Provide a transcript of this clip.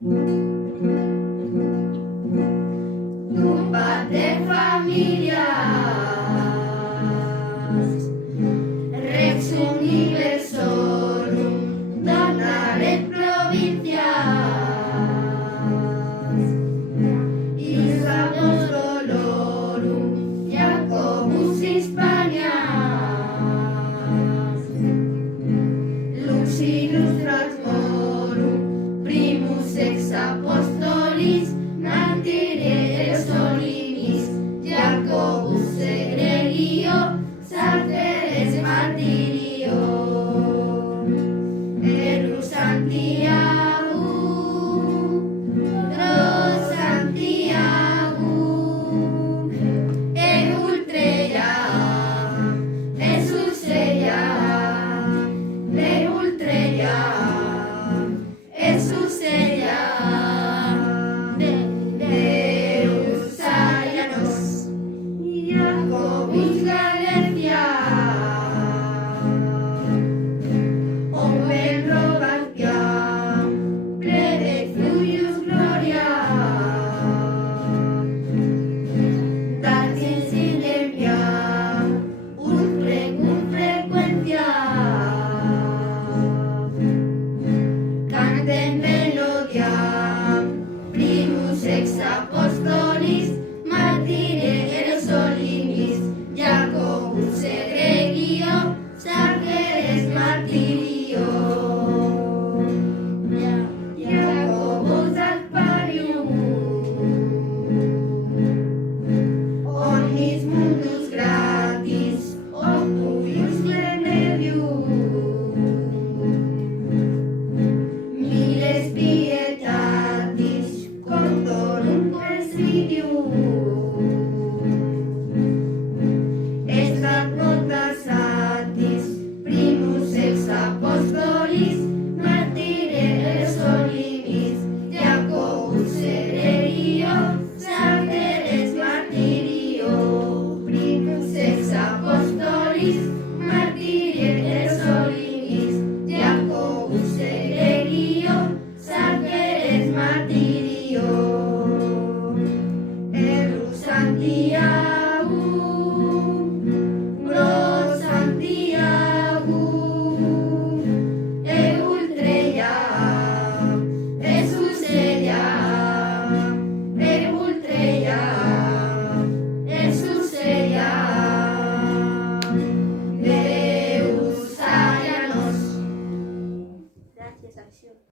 Tumbas de familias, Rex Universorum, Donare Provincias, Ius Apostolorum, Jacobus Hispanias, Lux Illustrat Morum, Primus ex Apostolis, Martyrie Solinis, Jacobus Egregio, Sarteres Martirio, Erus Santiago, Gros Santiago, Eultreia, Esuseia, Eultreia, Esuseia, Deus Arianos, Jacobus Galecia, Open Rogatia, Plede Fluius Gloria, Datin Silemia, Ut Precum Frequentia, Cantem Melodia, Primus ex Apostolis, Martyrie Solinis, Jacobus Egregio, Sargeres Martirio, Jacobus ad Parium, Omnis Mundus Gratis, Opulius Remedium, Miles Pietatis, Contorum Presidium, Extat nota satis, Primus ex Apostolis, Martyrie Solinis, Jacobus Egregio, Sargeres Martirio, Primus ex Apostolis, Martyrie Solinis, Jacobus Egregio, Sargeres Martirio, Erus Santiago, Gros Santiago, Eultreia, Esuseia, Eultreia, Esuseia, Deus Arianos. Gracias, Acción.